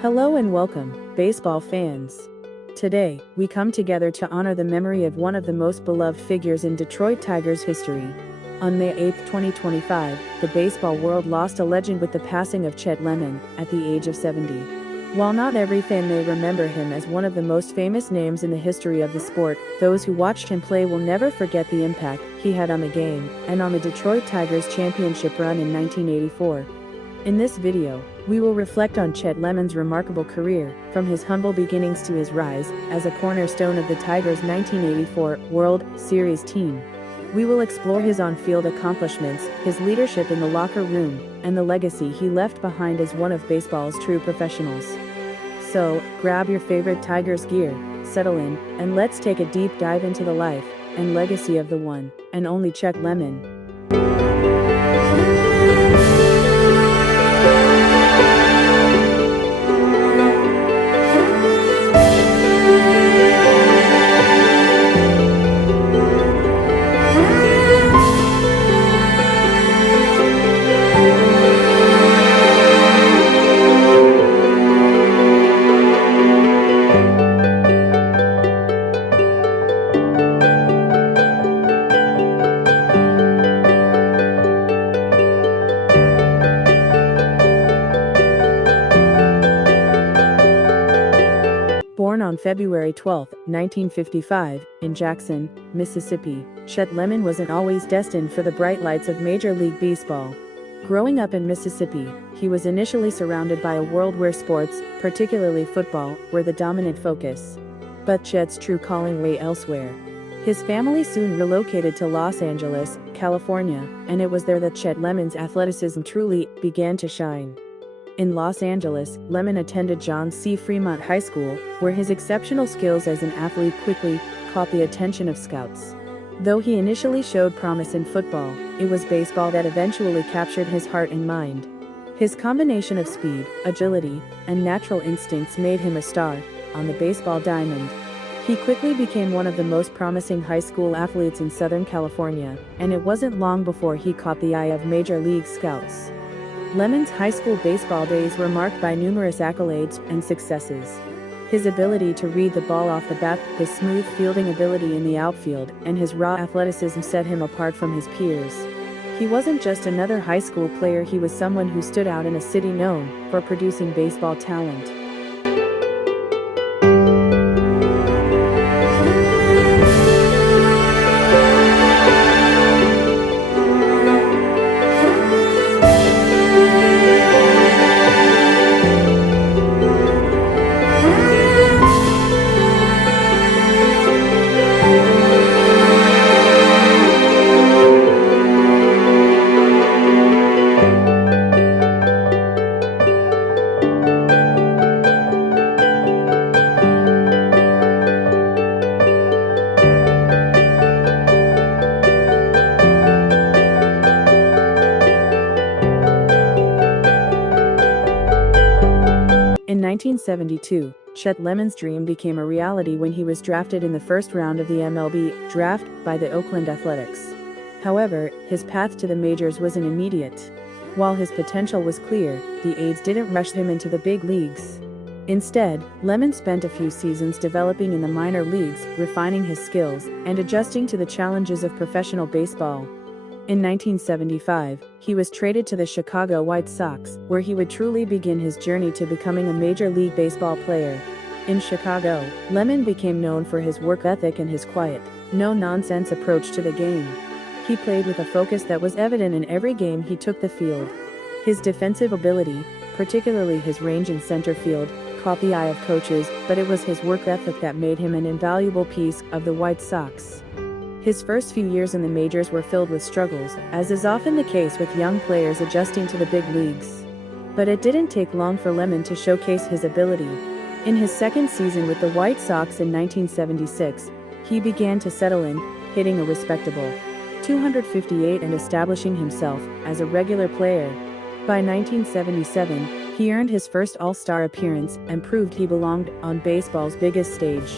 Hello and welcome, baseball fans. Today, we come together to honor the memory of one of the most beloved figures in Detroit Tigers history. On May 8, 2025, the baseball world lost a legend with the passing of Chet Lemon, at the age of 70. While not every fan may remember him as one of the most famous names in the history of the sport, those who watched him play will never forget the impact he had on the game and on the Detroit Tigers championship run in 1984. In this video, we will reflect on Chet Lemon's remarkable career, from his humble beginnings to his rise as a cornerstone of the Tigers' 1984 World Series team. We will explore his on-field accomplishments, his leadership in the locker room, and the legacy he left behind as one of baseball's true professionals. So, grab your favorite Tigers gear, settle in, and let's take a deep dive into the life and legacy of the one and only Chet Lemon. Born on February 12, 1955, in Jackson, Mississippi, Chet Lemon wasn't always destined for the bright lights of Major League Baseball. Growing up in Mississippi, he was initially surrounded by a world where sports, particularly football, were the dominant focus. But Chet's true calling lay elsewhere. His family soon relocated to Los Angeles, California, and it was there that Chet Lemon's athleticism truly began to shine. In Los Angeles, Lemon attended John C. Fremont High School, where his exceptional skills as an athlete quickly caught the attention of scouts. Though he initially showed promise in football, it was baseball that eventually captured his heart and mind. His combination of speed, agility, and natural instincts made him a star on the baseball diamond. He quickly became one of the most promising high school athletes in Southern California, and it wasn't long before he caught the eye of Major League scouts. Lemon's high school baseball days were marked by numerous accolades and successes. His ability to read the ball off the bat, his smooth fielding ability in the outfield, and his raw athleticism set him apart from his peers. He wasn't just another high school player, he was someone who stood out in a city known for producing baseball talent. In 1972, Chet Lemon's dream became a reality when he was drafted in the first round of the MLB draft by the Oakland Athletics. However, his path to the majors wasn't immediate. While his potential was clear, the A's didn't rush him into the big leagues. Instead, Lemon spent a few seasons developing in the minor leagues, refining his skills, and adjusting to the challenges of professional baseball. In 1975, he was traded to the Chicago White Sox, where he would truly begin his journey to becoming a Major League Baseball player. In Chicago, Lemon became known for his work ethic and his quiet, no-nonsense approach to the game. He played with a focus that was evident in every game he took the field. His defensive ability, particularly his range in center field, caught the eye of coaches, but it was his work ethic that made him an invaluable piece of the White Sox. His first few years in the majors were filled with struggles, as is often the case with young players adjusting to the big leagues. But it didn't take long for Lemon to showcase his ability. In his second season with the White Sox in 1976, he began to settle in, hitting a respectable .258 and establishing himself as a regular player. By 1977, he earned his first All-Star appearance and proved he belonged on baseball's biggest stage.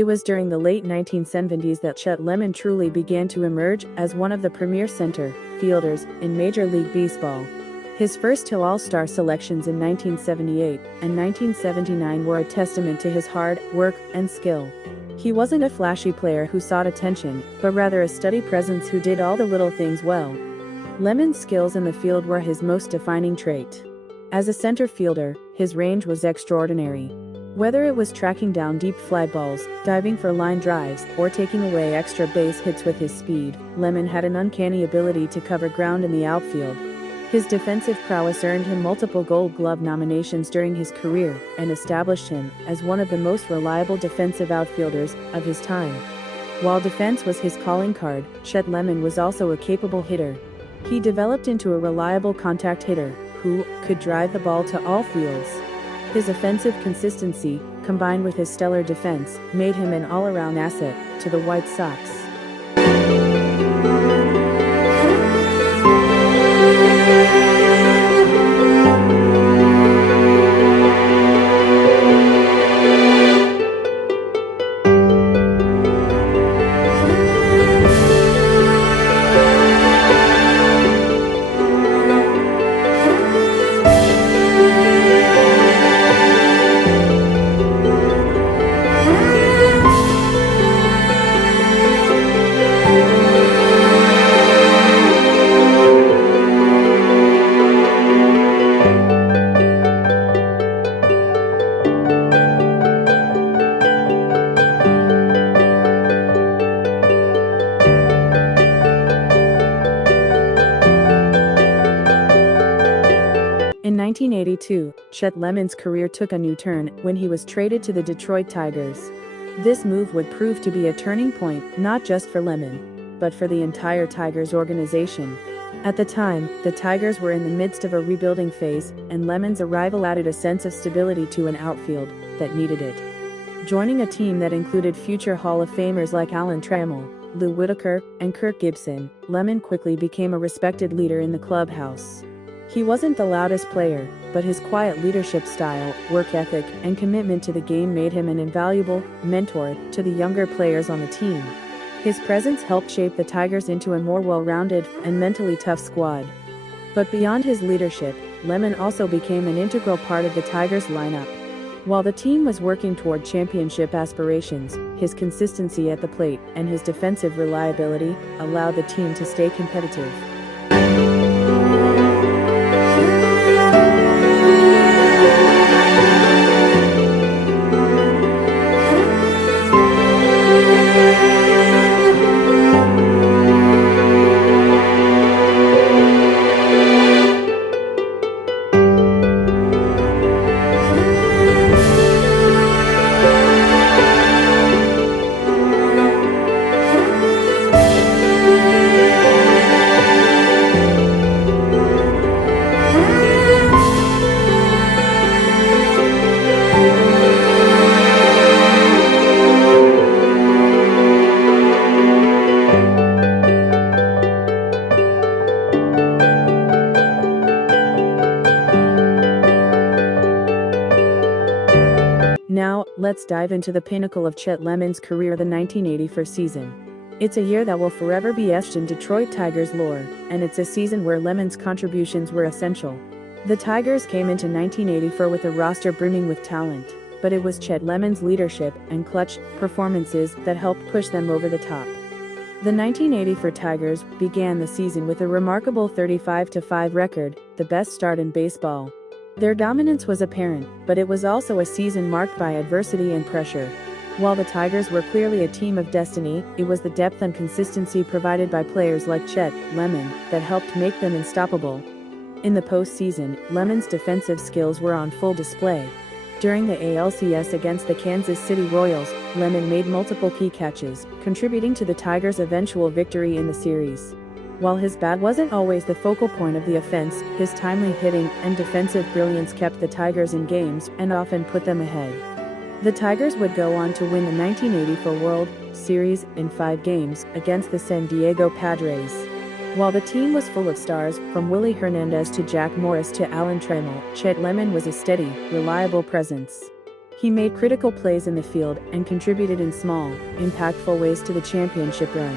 It was during the late 1970s that Chet Lemon truly began to emerge as one of the premier center fielders in Major League Baseball. His first two All-Star selections in 1978 and 1979 were a testament to his hard work and skill. He wasn't a flashy player who sought attention, but rather a steady presence who did all the little things well. Lemon's skills in the field were his most defining trait. As a center fielder, his range was extraordinary. Whether it was tracking down deep fly balls, diving for line drives, or taking away extra base hits with his speed, Lemon had an uncanny ability to cover ground in the outfield. His defensive prowess earned him multiple Gold Glove nominations during his career and established him as one of the most reliable defensive outfielders of his time. While defense was his calling card, Chet Lemon was also a capable hitter. He developed into a reliable contact hitter who could drive the ball to all fields. His offensive consistency, combined with his stellar defense, made him an all-around asset to the White Sox. In 1982, Chet Lemon's career took a new turn when he was traded to the Detroit Tigers. This move would prove to be a turning point not just for Lemon, but for the entire Tigers organization. At the time, the Tigers were in the midst of a rebuilding phase, and Lemon's arrival added a sense of stability to an outfield that needed it. Joining a team that included future Hall of Famers like Alan Trammell, Lou Whitaker, and Kirk Gibson, Lemon quickly became a respected leader in the clubhouse. He wasn't the loudest player, but his quiet leadership style, work ethic, and commitment to the game made him an invaluable mentor to the younger players on the team. His presence helped shape the Tigers into a more well-rounded and mentally tough squad. But beyond his leadership, Lemon also became an integral part of the Tigers lineup. While the team was working toward championship aspirations, his consistency at the plate and his defensive reliability allowed the team to stay competitive. Now, let's dive into the pinnacle of Chet Lemon's career, the 1984 season. It's a year that will forever be etched in Detroit Tigers lore, and it's a season where Lemon's contributions were essential. The Tigers came into 1984 with a roster brimming with talent, but it was Chet Lemon's leadership and clutch performances that helped push them over the top. The 1984 Tigers began the season with a remarkable 35-5 record, the best start in baseball. Their dominance was apparent, but it was also a season marked by adversity and pressure. While the Tigers were clearly a team of destiny, it was the depth and consistency provided by players like Chet Lemon that helped make them unstoppable. In the postseason, Lemon's defensive skills were on full display. During the ALCS against the Kansas City Royals, Lemon made multiple key catches, contributing to the Tigers' eventual victory in the series. While his bat wasn't always the focal point of the offense, his timely hitting and defensive brilliance kept the Tigers in games and often put them ahead. The Tigers would go on to win the 1984 World Series in 5 games against the San Diego Padres. While the team was full of stars, from Willie Hernandez to Jack Morris to Alan Trammell, Chet Lemon was a steady, reliable presence. He made critical plays in the field and contributed in small, impactful ways to the championship run.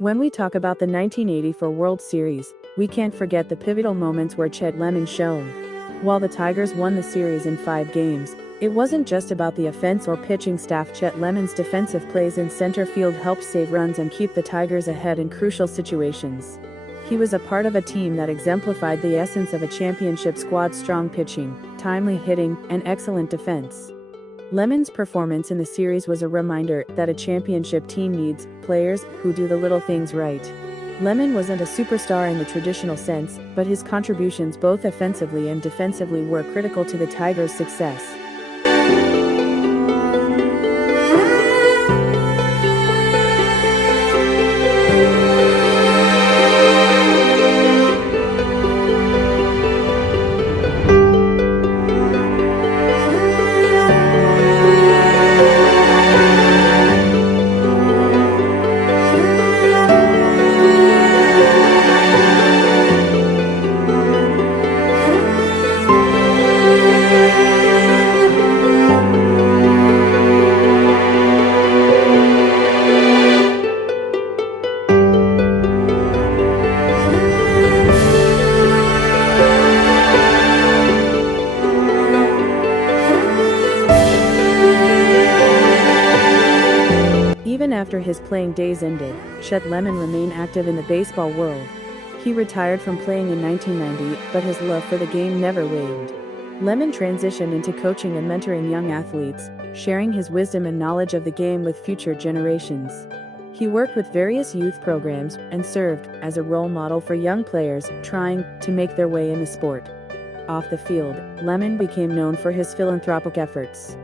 When we talk about the 1984 World Series, we can't forget the pivotal moments where Chet Lemon shone. While the Tigers won the series in 5 games, it wasn't just about the offense or pitching staff. Chet Lemon's defensive plays in center field helped save runs and keep the Tigers ahead in crucial situations. He was a part of a team that exemplified the essence of a championship squad: strong pitching, timely hitting, and excellent defense. Lemon's performance in the series was a reminder that a championship team needs players who do the little things right. Lemon wasn't a superstar in the traditional sense, but his contributions both offensively and defensively were critical to the Tigers' success. Even after his playing days ended, Chet Lemon remained active in the baseball world. He retired from playing in 1990, but his love for the game never waned. Lemon transitioned into coaching and mentoring young athletes, sharing his wisdom and knowledge of the game with future generations. He worked with various youth programs and served as a role model for young players trying to make their way in the sport. Off the field, Lemon became known for his philanthropic efforts.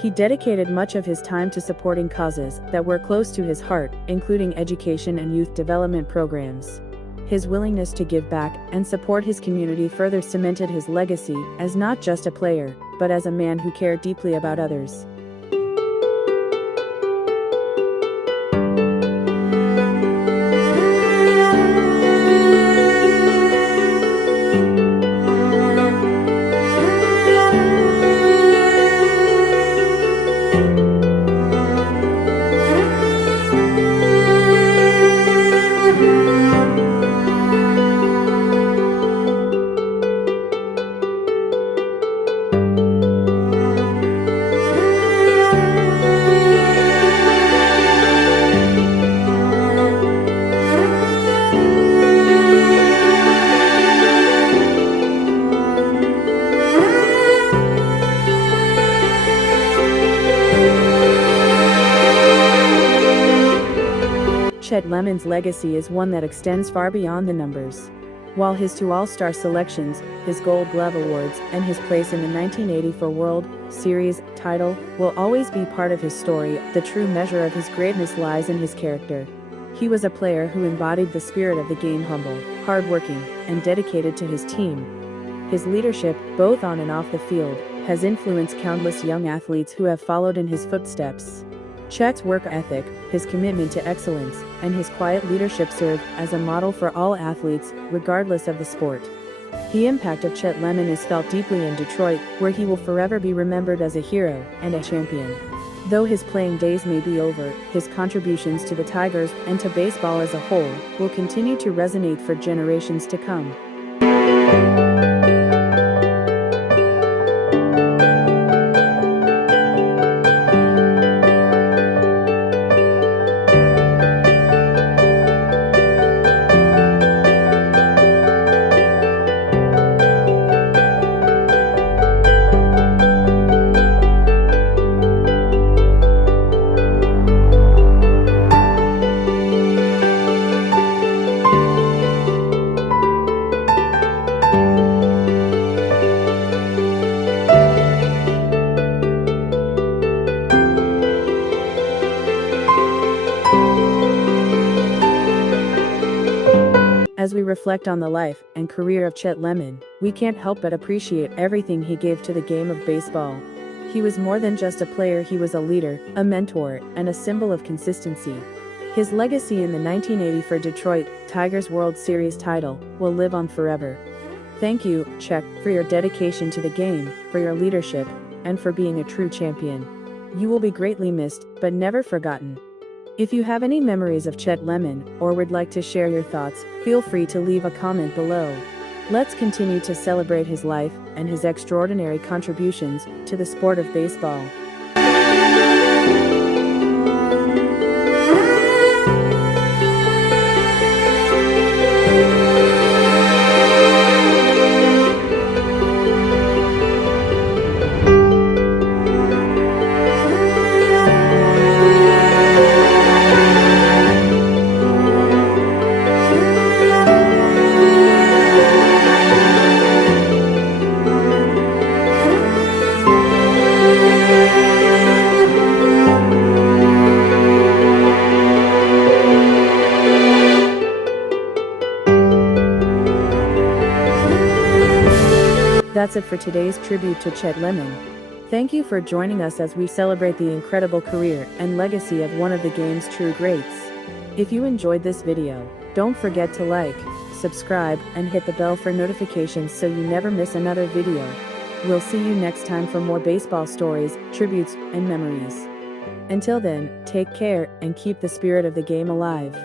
He dedicated much of his time to supporting causes that were close to his heart, including education and youth development programs. His willingness to give back and support his community further cemented his legacy as not just a player, but as a man who cared deeply about others. Chet Lemon's legacy is one that extends far beyond the numbers. While his 2 All-Star selections, his Gold Glove awards, and his place in the 1984 World Series title will always be part of his story, the true measure of his greatness lies in his character. He was a player who embodied the spirit of the game: humble, hardworking, and dedicated to his team. His leadership, both on and off the field, has influenced countless young athletes who have followed in his footsteps. Chet's work ethic, his commitment to excellence, and his quiet leadership serve as a model for all athletes, regardless of the sport. The impact of Chet Lemon is felt deeply in Detroit, where he will forever be remembered as a hero and a champion. Though his playing days may be over, his contributions to the Tigers and to baseball as a whole will continue to resonate for generations to come. As we reflect on the life and career of Chet Lemon, we can't help but appreciate everything he gave to the game of baseball. He was more than just a player, he was a leader, a mentor, and a symbol of consistency. His legacy in the 1984 Detroit Tigers World Series title will live on forever. Thank you, Chet, for your dedication to the game, for your leadership, and for being a true champion. You will be greatly missed, but never forgotten. If you have any memories of Chet Lemon, or would like to share your thoughts, feel free to leave a comment below. Let's continue to celebrate his life and his extraordinary contributions to the sport of baseball. That's it for today's tribute to Chet Lemon. Thank you for joining us as we celebrate the incredible career and legacy of one of the game's true greats. If you enjoyed this video, don't forget to like, subscribe, and hit the bell for notifications so you never miss another video. We'll see you next time for more baseball stories, tributes, and memories. Until then, take care and keep the spirit of the game alive.